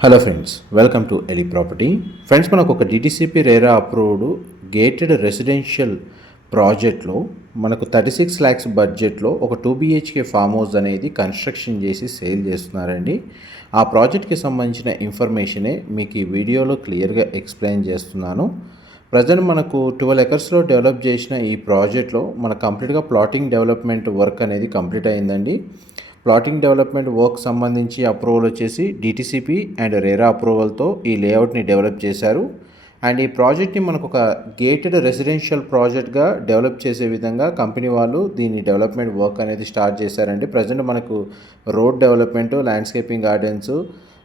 Hello friends welcome to ఎలి property friends మనకు ఒక DTCP RERA approved gated residential ప్రాజెక్ట్లో మనకు థర్టీ సిక్స్ ల్యాక్స్ బడ్జెట్లో ఒక టూ బిహెచ్కే ఫామ్ హౌస్ అనేది కన్స్ట్రక్షన్ చేసి సేల్ చేస్తున్నారండి. ఆ ప్రాజెక్ట్కి సంబంధించిన ఇన్ఫర్మేషనే మీకు ఈ వీడియోలో క్లియర్గా ఎక్స్ప్లెయిన్ చేస్తున్నాను. ప్రజెంట్ మనకు ట్వెల్వ్ ఎకర్స్లో డెవలప్ చేసిన ఈ ప్రాజెక్ట్లో మన కంప్లీట్గా ప్లాటింగ్ డెవలప్మెంట్ వర్క్ అనేది కంప్లీట్ అయిందండి. ప్లాటింగ్ డెవలప్మెంట్ వర్క్ సంబంధించి అప్రూవల్ వచ్చేసి డిటిసిపి అండ్ రేరా అప్రూవల్తో ఈ లేఅవుట్ని డెవలప్ చేశారు. అండ్ ఈ ప్రాజెక్ట్ని మనకు ఒక గేటెడ్ రెసిడెన్షియల్ ప్రాజెక్ట్గా డెవలప్ చేసే విధంగా కంపెనీ వాళ్ళు దీని డెవలప్మెంట్ వర్క్ అనేది స్టార్ట్ చేశారండి. ప్రజెంట్ మనకు road development landscaping gardens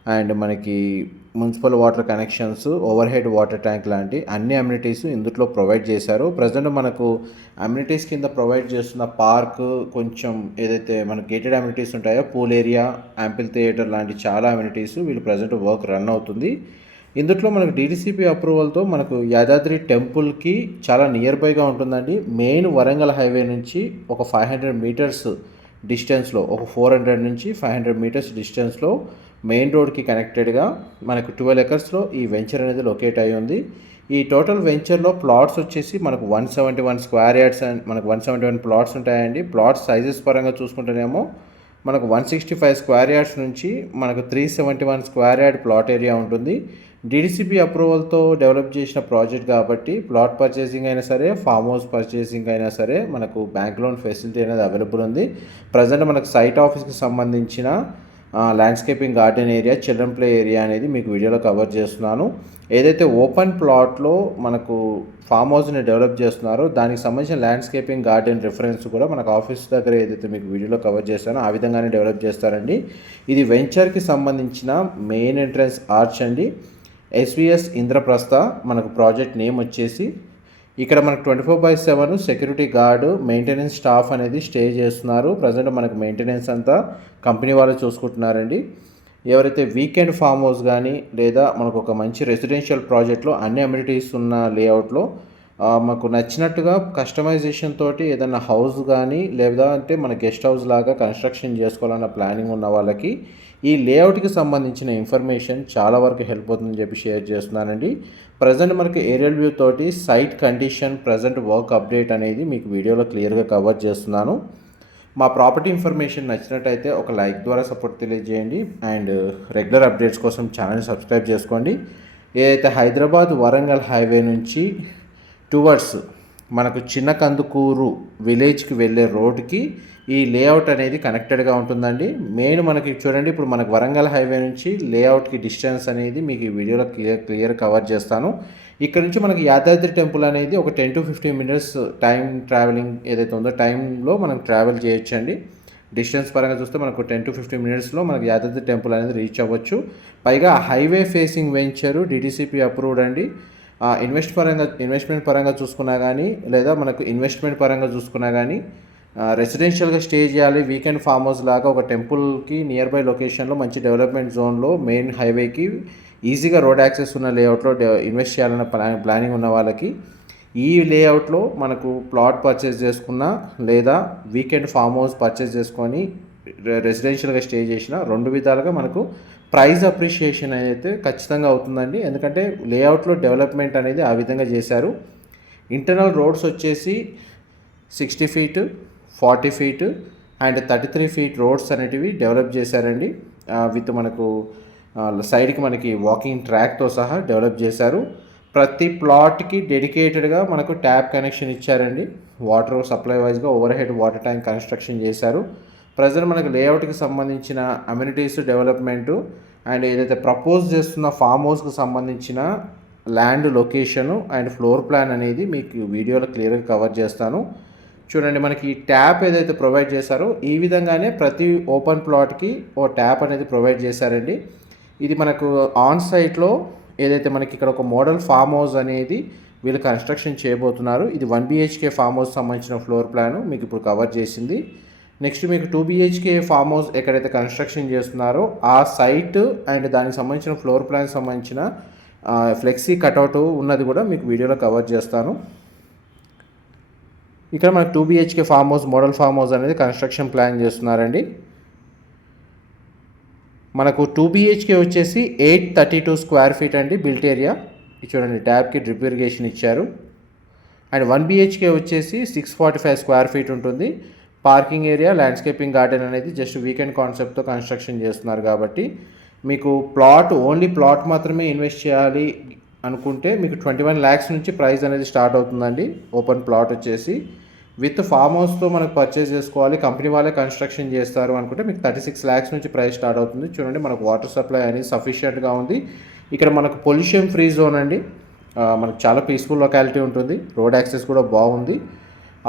and మనకి municipal water connections over head water tank లాంటి అన్ని అమ్యూనిటీస్ ఇందులో ప్రొవైడ్ చేశారు. ప్రజెంట్ మనకు అమ్యూనిటీస్ కింద ప్రొవైడ్ చేస్తున్న పార్క్ కొంచెం ఏదైతే మనకు గేటెడ్ అమ్యూనిటీస్ ఉంటాయో పూల్ ఏరియా యాంపిల్ థియేటర్ లాంటి చాలా అమ్యూనిటీస్ వీళ్ళు ప్రజెంట్ వర్క్ రన్ అవుతుంది. ఇందులో మనకు డీటీసీపీ అప్రూవల్తో మనకు యాదాద్రి టెంపుల్కి చాలా నియర్ బైగా ఉంటుందండి. మెయిన్ వరంగల్ హైవే నుంచి ఒక ఫైవ్ హండ్రెడ్ మీటర్స్ డిస్టెన్స్లో ఒక ఫోర్ హండ్రెడ్ నుంచి ఫైవ్ హండ్రెడ్ మీటర్స్ డిస్టెన్స్లో మెయిన్ రోడ్కి కనెక్టెడ్గా మనకు ట్వెల్వ్ ఎకర్స్లో ఈ వెంచర్ అనేది లొకేట్ అయి ఉంది. ఈ టోటల్ వెంచర్లో ప్లాట్స్ వచ్చేసి మనకు one seventy one square yards and మనకు వన్ సెవెంటీ వన్ ప్లాట్స్ ఉంటాయండి. ప్లాట్స్ సైజెస్ పరంగా చూసుకుంటేనేమో మనకు one sixty five square yards నుంచి మనకు three seventy one square yard plot area ఉంటుంది. డీడీసీబీ అప్రూవల్తో డెవలప్ చేసిన ప్రాజెక్ట్ కాబట్టి ప్లాట్ పర్చేసింగ్ అయినా సరే ఫామ్ హౌస్ పర్చేసింగ్ అయినా సరే మనకు బ్యాంక్ లోన్ ఫెసిలిటీ అనేది అవైలబుల్ ఉంది. ప్రజెంట్ మనకు సైట్ ఆఫీస్కి సంబంధించిన landscaping garden area children play area అనేది మీకు వీడియోలో కవర్ చేస్తున్నాను. ఏదైతే ఓపెన్ ప్లాట్లో మనకు ఫామ్ హౌస్ని డెవలప్ చేస్తున్నారో దానికి సంబంధించిన ల్యాండ్స్కేపింగ్ గార్డెన్ రిఫరెన్స్ కూడా మనకు ఆఫీస్ దగ్గర ఏదైతే మీకు వీడియోలో కవర్ చేస్తానో ఆ విధంగానే డెవలప్ చేస్తారండి. ఇది వెంచర్కి సంబంధించిన మెయిన్ ఎంట్రన్స్ ఆర్చ్ అండి. ఎస్విఎస్ ఇంద్రప్రస్థ మనకు ప్రాజెక్ట్ నేమ్ వచ్చేసి ఇక్కడ మనకు twenty four by seven security guard maintenance staff అనేది స్టే చేస్తున్నారు. ప్రజెంట్ మనకు మెయింటెనెన్స్ అంతా కంపెనీ వాళ్ళు చూసుకుంటున్నారండి. ఎవరైతే వీకెండ్ ఫామ్ హౌస్ కానీ లేదా మనకు ఒక మంచి రెసిడెన్షియల్ ప్రాజెక్ట్లో అన్ని అమ్యూనిటీస్ ఉన్న లేఅవుట్లో మాకు నచ్చినట్టుగా కస్టమైజేషన్ తోటి ఏదైనా హౌస్ కానీ లేదా అంటే మన గెస్ట్ హౌస్ లాగా కన్స్ట్రక్షన్ చేసుకోవాలన్న ప్లానింగ్ ఉన్న వాళ్ళకి ఈ లేఅవుట్కి సంబంధించిన ఇన్ఫర్మేషన్ చాలా వరకు హెల్ప్ అవుతుందని చెప్పి షేర్ చేస్తున్నానండి. ప్రజెంట్ మనకి ఏరియల్ వ్యూ తోటి site condition present work update అనేది మీకు వీడియోలో క్లియర్గా కవర్ చేస్తున్నాను. మా ప్రాపర్టీ ఇన్ఫర్మేషన్ నచ్చినట్టయితే ఒక లైక్ ద్వారా సపోర్ట్ తెలియజేయండి. అండ్ రెగ్యులర్ అప్డేట్స్ కోసం ఛానల్ సబ్స్క్రైబ్ చేసుకోండి. ఏదైతే హైదరాబాద్ వరంగల్ హైవే నుంచి టువర్డ్స్ మనకు చిన్న కందుకూరు విలేజ్కి వెళ్ళే రోడ్కి ఈ లేఅవుట్ అనేది కనెక్టెడ్గా ఉంటుందండి. మెయిన్ మనకి చూడండి ఇప్పుడు మనకు వరంగల్ హైవే నుంచి లేఅవుట్కి డిస్టెన్స్ అనేది మీకు ఈ వీడియోలో క్లియర్ క్లియర్ కవర్ చేస్తాను. ఇక్కడ నుంచి మనకి యాదాద్రి టెంపుల్ అనేది ఒక ten to fifteen minutes time travelling ఏదైతే ఉందో టైంలో మనం ట్రావెల్ చేయొచ్చండి. డిస్టెన్స్ పరంగా చూస్తే మనకు టెన్ టు ఫిఫ్టీన్ మినిట్స్లో మనకి యాదాద్రి టెంపుల్ అనేది రీచ్ అవ్వచ్చు. పైగా highway facing venture DTCP approved అండి. ఇన్వెస్ట్ పరంగా ఇన్వెస్ట్మెంట్ పరంగా చూసుకున్నా కానీ లేదా మనకు ఇన్వెస్ట్మెంట్ పరంగా చూసుకున్నా కానీ రెసిడెన్షియల్గా స్టే చేయాలి. వీకెండ్ ఫామ్ హౌస్ లాగా ఒక టెంపుల్కి నియర్ బై లొకేషన్లో మంచి డెవలప్మెంట్ జోన్లో మెయిన్ హైవేకి ఈజీగా రోడ్ యాక్సెస్ ఉన్న లేఅవుట్లో ఇన్వెస్ట్ చేయాలన్న ప్లాన్ ప్లానింగ్ ఉన్న వాళ్ళకి ఈ లేఅవుట్లో మనకు ప్లాట్ పర్చేస్ చేసుకున్న లేదా వీకెండ్ ఫామ్ హౌస్ పర్చేస్ చేసుకొని రెసిడెన్షియల్గా స్టే చేసిన రెండు విధాలుగా మనకు ప్రైజ్ అప్రిషియేషన్ అయితే ఖచ్చితంగా అవుతుందండి. ఎందుకంటే లేఅవుట్లో డెవలప్మెంట్ అనేది ఆ విధంగా చేశారు. ఇంటర్నల్ రోడ్స్ వచ్చేసి sixty feet forty feet and thirty three feet roads అనేటివి డెవలప్ చేశారండి. విత్ మనకు సైడ్కి మనకి వాకింగ్ ట్రాక్తో సహా డెవలప్ చేశారు. ప్రతి ప్లాట్కి డెడికేటెడ్గా మనకు ట్యాప్ కనెక్షన్ ఇచ్చారండి. వాటర్ సప్లై వైజ్గా over head water tank construction చేశారు. ప్రజెంట్ మనకు లేఅవుట్కి సంబంధించిన అమ్యూనిటీస్ డెవలప్మెంటు అండ్ ఏదైతే ప్రపోజ్ చేస్తున్న ఫామ్ హౌస్కి సంబంధించిన land location and floor plan అనేది మీకు వీడియోలో క్లియర్గా కవర్ చేస్తాను. చూడండి మనకి ఈ ట్యాప్ ఏదైతే ప్రొవైడ్ చేశారో ఈ విధంగానే ప్రతి ఓపెన్ ప్లాట్కి ఓ ట్యాప్ అనేది ప్రొవైడ్ చేశారండి. ఇది మనకు ఆన్ సైట్లో ఏదైతే మనకి ఇక్కడ ఒక మోడల్ ఫామ్ హౌస్ అనేది వీళ్ళు కన్స్ట్రక్షన్ చేయబోతున్నారు. ఇది వన్ బిహెచ్కే ఫామ్ హౌస్ సంబంధించిన ఫ్లోర్ ప్లాన్ మీకు ఇప్పుడు కవర్ చేసింది. నెక్స్ట్ మీకు టూ బిహెచ్కే ఫామ్ హౌస్ ఎక్కడైతే కన్స్ట్రక్షన్ చేస్తున్నారో ఆ సైట్ అండ్ దానికి సంబంధించిన ఫ్లోర్ ప్లాన్ సంబంధించిన ఫ్లెక్సీ కటౌట్ ఉన్నది కూడా మీకు వీడియోలో కవర్ చేస్తాను. ఇక్కడ మనకు two BHK farm house model farm house అనేది కన్స్ట్రక్షన్ ప్లాన్ చేస్తున్నారండి. మనకు టూ బీహెచ్కే వచ్చేసి eight thirty two square feet అండి బిల్ట్ ఏరియా. ఇది చూడండి ట్యాబ్కి డ్రిప్ ఇరిగేషన్ ఇచ్చారు. అండ్ వన్ బీహెచ్కే వచ్చేసి six forty five square feet ఉంటుంది. పార్కింగ్ ఏరియా ల్యాండ్స్కేపింగ్ గార్డెన్ అనేది జస్ట్ వీకెండ్ కాన్సెప్ట్తో కన్స్ట్రక్షన్ చేస్తున్నారు కాబట్టి మీకు ప్లాట్ ఓన్లీ ప్లాట్ మాత్రమే ఇన్వెస్ట్ చేయాలి అనుకుంటే మీకు ట్వంటీ వన్ ల్యాక్స్ నుంచి ప్రైస్ అనేది స్టార్ట్ అవుతుందండి. ఓపెన్ ప్లాట్ వచ్చేసి. విత్ ఫామ్ హౌస్తో మనకు పర్చేస్ చేసుకోవాలి కంపెనీ వాళ్ళే కన్స్ట్రక్షన్ చేస్తారు అనుకుంటే మీకు థర్టీ సిక్స్ ల్యాక్స్ నుంచి ప్రైస్ స్టార్ట్ అవుతుంది. చూడండి మనకు వాటర్ సప్లై అనేది సఫిషియెంట్గా ఉంది. ఇక్కడ మనకు పొల్యూషన్ ఫ్రీ జోన్ అండి. మనకు చాలా పీస్ఫుల్ లొకాలిటీ ఉంటుంది. రోడ్ యాక్సెస్ కూడా బాగుంది.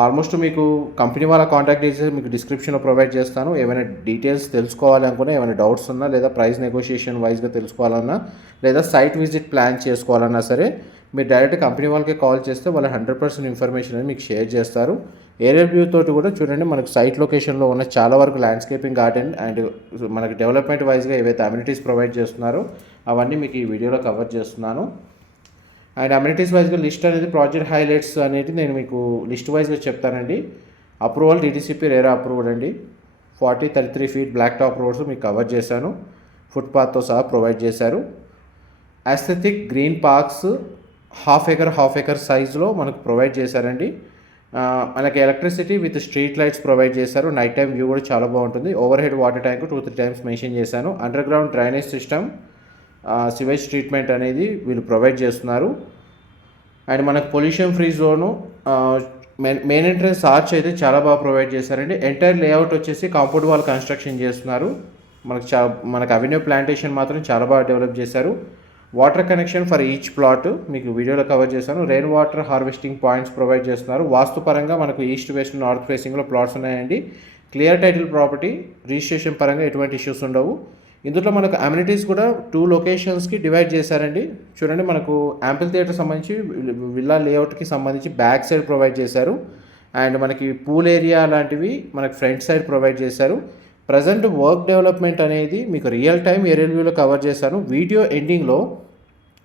ఆల్మోస్ట్ మీకు కంపెనీ వాళ్ళ కాంటాక్ట్ డీటెయిల్స్ మీకు డిస్క్రిప్షన్లో ప్రొవైడ్ చేస్తాను. ఏమైనా డీటెయిల్స్ తెలుసుకోవాలి అనుకున్నా ఏమైనా డౌట్స్ ఉన్నా లేదా ప్రైస్ నెగోషియేషన్ వైజ్గా తెలుసుకోవాలన్నా లేదా సైట్ విజిట్ ప్లాన్ చేసుకోవాలన్నా సరే మీరు డైరెక్ట్ కంపెనీ వాళ్ళకి కాల్ చేస్తే వాళ్ళు హండ్రెడ్ పర్సెంట్ ఇన్ఫర్మేషన్ అనేది మీకు షేర్ చేస్తారు. ఏరియల్ వ్యూ తోటి కూడా చూడండి మనకు సైట్ లొకేషన్లో ఉన్న చాలా వరకు ల్యాండ్స్కేపింగ్ గార్డెన్ అండ్ మనకి డెవలప్మెంట్ వైజ్గా ఏవైతే అమ్యూనిటీస్ ప్రొవైడ్ చేస్తున్నారో అవన్నీ మీకు ఈ వీడియోలో కవర్ చేస్తున్నాను. అండ్ అమ్యూనిటీస్ వైజ్గా లిస్ట్ అనేది ప్రాజెక్ట్ హైలైట్స్ అనేది నేను మీకు లిస్ట్ వైజ్గా చెప్తానండి. అప్రూవల్ టీడీసీపీ రేరా అప్రూవల్ అండి. Forty thirty three feet black top roads మీకు కవర్ చేశాను. ఫుట్పాత్తో సహా ప్రొవైడ్ చేశారు. Aesthetic green parks half acre half acre సైజులో మనకు ప్రొవైడ్ చేశారండి. మనకి electricity with street lights provide చేశారు. నైట్ టైం వ్యూ కూడా చాలా బాగుంటుంది. Over head water tank two three times mention చేశాను. Under ground drainage system sewage treatment అనేది వీళ్ళు ప్రొవైడ్ చేస్తున్నారు. అండ్ మనకు pollution free zone main main entrance arch అయితే చాలా బాగా ప్రొవైడ్ చేశారండి. ఎంటైర్ లేఅవుట్ వచ్చేసి కాంపౌండ్ వాల్ కన్స్ట్రక్షన్ చేస్తున్నారు. మనకు చా మనకు అవెన్యూ ప్లాంటేషన్ మాత్రం చాలా బాగా డెవలప్ చేశారు. Water connection for each plot మీకు వీడియోలో కవర్ చేశాను. Rain water harvesting points provide చేస్తున్నారు. వాస్తుపరంగా మనకు ఈస్ట్ వెస్ట్ నార్త్ ఫేసింగ్లో ప్లాట్స్ ఉన్నాయండి. క్లియర్ టైటిల్ ప్రాపర్టీ రిజిస్ట్రేషన్ పరంగా ఎటువంటి ఇష్యూస్ ఉండవు. ఇందులో మనకు అమ్యూనిటీస్ కూడా టూ లొకేషన్స్కి డివైడ్ చేశారండి. చూడండి మనకు యాంపిల్ థియేటర్ సంబంధించి విల్లా లేఅవుట్కి సంబంధించి బ్యాక్ సైడ్ ప్రొవైడ్ చేశారు. అండ్ మనకి పూల్ ఏరియా లాంటివి మనకి ఫ్రంట్ సైడ్ ప్రొవైడ్ చేశారు. ప్రజెంట్ వర్క్ డెవలప్మెంట్ అనేది మీకు రియల్ టైం ఏరియల్ వ్యూలో కవర్ చేశాను. వీడియో ఎండింగ్లో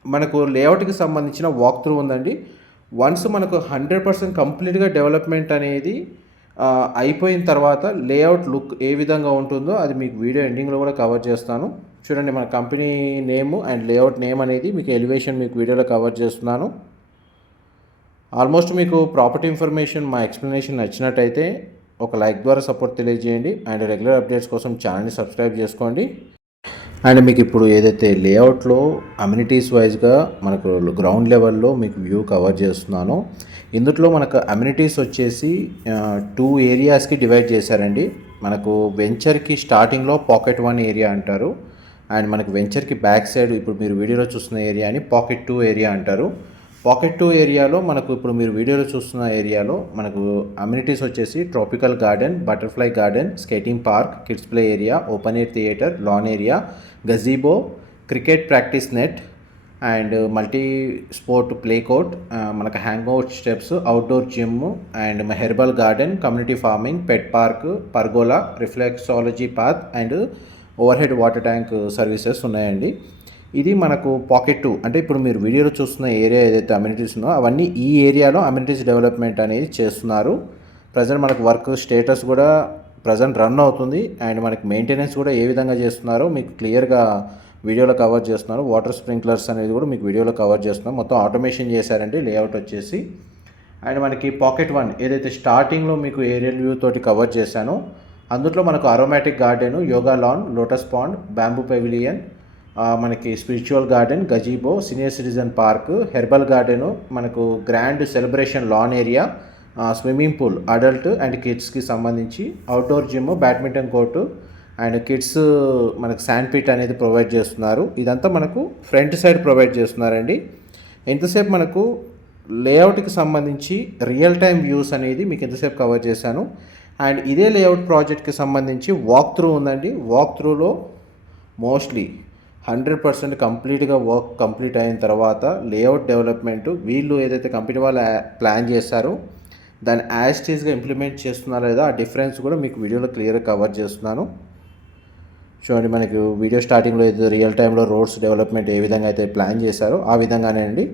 మనకు లేఅవుట్కి సంబంధించిన వాక్ త్రూ ఉందండి. వన్స్ మనకు హండ్రెడ్ పర్సెంట్ కంప్లీట్గా డెవలప్మెంట్ అనేది అయిపోయిన తర్వాత లేఅవుట్ లుక్ ఏ విధంగా ఉంటుందో అది మీకు వీడియో ఎండింగ్లో కూడా కవర్ చేస్తాను. చూడండి మన company name and layout name అనేది మీకు ఎలివేషన్ మీకు వీడియోలో కవర్ చేస్తున్నాను. ఆల్మోస్ట్ మీకు ప్రాపర్టీ ఇన్ఫర్మేషన్ మా ఎక్స్ప్లెనేషన్ నచ్చినట్టయితే ఒక లైక్ ద్వారా సపోర్ట్ తెలియజేయండి. అండ్ రెగ్యులర్ అప్డేట్స్ కోసం ఛానల్ని సబ్స్క్రైబ్ చేసుకోండి. అండ్ మీకు ఇప్పుడు ఏదైతే లేఅవుట్లో అమ్యూనిటీస్ వైజ్గా మనకు గ్రౌండ్ లెవెల్లో మీకు వ్యూ కవర్ చేస్తున్నానో ఇందులో మనకు అమ్యూనిటీస్ వచ్చేసి టూ ఏరియాస్కి డివైడ్ చేశారండి. మనకు వెంచర్కి స్టార్టింగ్లో పాకెట్ వన్ ఏరియా అంటారు. అండ్ మనకు వెంచర్కి బ్యాక్ సైడ్ ఇప్పుడు మీరు వీడియోలో చూస్తున్న ఏరియాని పాకెట్ టూ ఏరియా అంటారు. పాకెట్ టూ ఏరియాలో మనకు ఇప్పుడు మీరు వీడియోలో చూస్తున్న ఏరియాలో మనకు అమ్యూనిటీస్ వచ్చేసి tropical garden butterfly garden skating park kids play area open air theatre lawn area gazebo cricket practice net and multi sport play court మనకు hang out steps outdoor gym and herbal garden community farming pet park pergola reflexology path and over head water tank services ఉన్నాయండి. ఇది మనకు pocket two అంటే ఇప్పుడు మీరు వీడియోలో చూస్తున్న area ఏదైతే అమ్యూనిటీస్ ఉందో అవన్నీ ఈ ఏరియాలో అమ్యూనిటీస్ డెవలప్మెంట్ అనేది చేస్తున్నారు. ప్రజెంట్ మనకు వర్క్ స్టేటస్ కూడా ప్రజెంట్ రన్ అవుతుంది అండ్ మనకి మెయింటెనెన్స్ కూడా ఏ విధంగా చేస్తున్నారో మీకు క్లియర్గా వీడియోలో కవర్ చేస్తున్నారు. వాటర్ స్ప్రింక్లర్స్ అనేది కూడా మీకు వీడియోలో కవర్ చేస్తున్నాం. మొత్తం ఆటోమేషన్ చేశారండి లేఅవుట్ వచ్చేసి అండ్ మనకి పాకెట్ వన్ ఏదైతే స్టార్టింగ్లో మీకు ఏరియల్ వ్యూ తోటి కవర్ చేశానో అందులో మనకు aromatic garden yoga lawn lotus pond bamboo pavilion మనకి spiritual garden gazebo senior citizen park herbal garden మనకు grand celebration lawn area swimming pool adult and కిడ్స్కి సంబంధించి outdoor gym badminton court and kids మనకు sand pit అనేది provide చేస్తున్నారు. ఇదంతా మనకు front side provide చేస్తున్నారండి. ఎంతసేపు మనకు లేఅవుట్కి సంబంధించి రియల్ టైం వ్యూస్ అనేది మీకు ఎంతసేపు కవర్ చేశాను. అండ్ ఇదే లేఅవుట్ ప్రాజెక్ట్కి సంబంధించి వాక్ త్రూ ఉందండి. వాక్ త్రూలో మోస్ట్లీ హండ్రెడ్ పర్సెంట్ కంప్లీట్గా వర్క్ కంప్లీట్ అయిన తర్వాత లేఅవుట్ డెవలప్మెంట్ వీళ్ళు ఏదైతే కంపెనీ వాళ్ళు ప్లాన్ చేశారో దాన్ని యాస్టీస్గా ఇంప్లిమెంట్ చేస్తున్నారో లేదా ఆ డిఫరెన్స్ కూడా మీకు వీడియోలో క్లియర్గా కవర్ చేస్తున్నాను. చూడండి మనకు వీడియో స్టార్టింగ్లో అయితే రియల్ టైంలో రోడ్స్ డెవలప్మెంట్ ఏ విధంగా అయితే ప్లాన్ చేశారో ఆ విధంగానే అండి.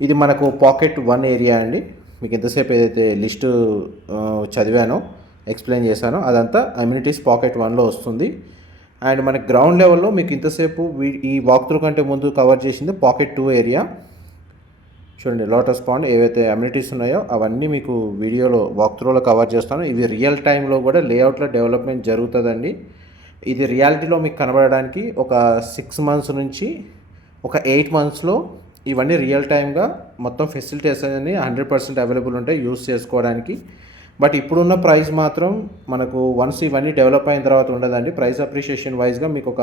ఇది మనకు పాకెట్ వన్ ఏరియా అండి. మీకు ఎంతసేపు ఏదైతే లిస్టు చదివానో ఎక్స్ప్లెయిన్ చేశానో అదంతా అమ్యూనిటీస్ పాకెట్ వన్లో వస్తుంది. అండ్ మనకి గ్రౌండ్ లెవెల్లో మీకు ఇంతసేపు వీ- ఈ వాక్ త్రూ కంటే ముందు కవర్ చేసింది పాకెట్ టూ ఏరియా చూడండి లోటస్ పాండ్ ఏవైతే అమ్యూనిటీస్ ఉన్నాయో అవన్నీ మీకు వీడియోలో వాక్ త్రూలో కవర్ చేస్తాను. ఇవి రియల్ టైంలో కూడా లేఅవుట్లో డెవలప్మెంట్ జరుగుతుందండి. ఇది రియాలిటీలో మీకు కనబడడానికి ఒక సిక్స్ మంత్స్ నుంచి ఒక ఎయిట్ మంత్స్లో ఇవన్నీ రియల్ టైమ్గా మొత్తం ఫెసిలిటీస్ అన్ని హండ్రెడ్ పర్సెంట్ అవైలబుల్ ఉంటాయి యూస్ చేసుకోవడానికి. బట్ ఇప్పుడున్న ప్రైస్ మాత్రం మనకు వన్స్ ఇవన్నీ డెవలప్ అయిన తర్వాత ఉండదండి. ప్రైస్ అప్రిషియేషన్ వైజ్గా మీకు ఒక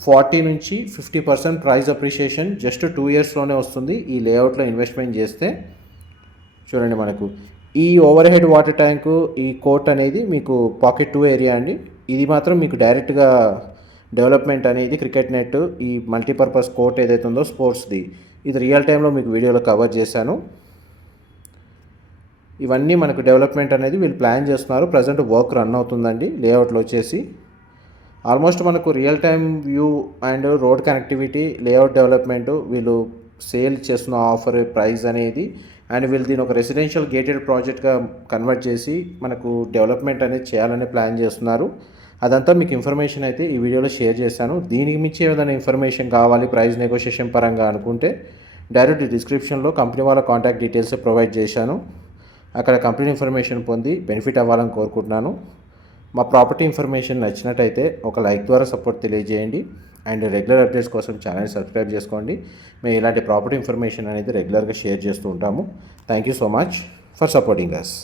ఫార్టీ నుంచి fifty percent price appreciation just two ఇయర్స్లోనే వస్తుంది ఈ లేఅవుట్లో ఇన్వెస్ట్మెంట్ చేస్తే. చూడండి మనకు ఈ ఓవర్ హెడ్ వాటర్ ట్యాంకు ఈ కోర్ట్ అనేది మీకు పాకెట్ టూ ఏరియా అండి. ఇది మాత్రం మీకు డైరెక్ట్గా డెవలప్మెంట్ అనేది క్రికెట్ నెట్ ఈ మల్టీపర్పస్ కోర్ట్ ఏదైతే ఉందో స్పోర్ట్స్ది. ఇది రియల్ టైంలో మీకు వీడియోలో కవర్ చేశాను. ఇవన్నీ మనకు డెవలప్మెంట్ అనేది వీళ్ళు ప్లాన్ చేస్తున్నారు. ప్రజెంట్ వర్క్ రన్ అవుతుందండి లేఅవుట్లో వచ్చేసి. ఆల్మోస్ట్ మనకు real time view and road connectivity layout development వీళ్ళు సేల్ చేస్తున్న ఆఫర్ ప్రైస్ అనేది అండ్ వీళ్ళు దీని ఒక రెసిడెన్షియల్ గేటెడ్ ప్రాజెక్ట్గా కన్వర్ట్ చేసి మనకు డెవలప్మెంట్ అనేది చేయాలని ప్లాన్ చేస్తున్నారు. అదంతా మీకు ఇన్ఫర్మేషన్ అయితే ఈ వీడియోలో షేర్ చేశాను. దీనికి మించి ఏదైనా ఇన్ఫర్మేషన్ కావాలి ప్రైస్ నెగోషియేషన్ పరంగా అనుకుంటే డైరెక్ట్ డిస్క్రిప్షన్లో కంపెనీ వాళ్ళ కాంటాక్ట్ డీటెయిల్స్ ప్రొవైడ్ చేశాను. అక్కడ కంపెనీ ఇన్ఫర్మేషన్ పొంది బెనిఫిట్ అవ్వాలని కోరుకుంటున్నాను. మా ప్రాపర్టీ ఇన్ఫర్మేషన్ నచ్చినట్టయితే ఒక లైక్ ద్వారా సపోర్ట్ తెలియజేయండి. అండ్ రెగ్యులర్ అప్డేట్స్ కోసం ఛానల్ సబ్స్క్రైబ్ చేసుకోండి. మేము ఇలాంటి ప్రాపర్టీ ఇన్ఫర్మేషన్ అనేది రెగ్యులర్గా షేర్ చేస్తూ ఉంటాము. Thank you so much for supporting us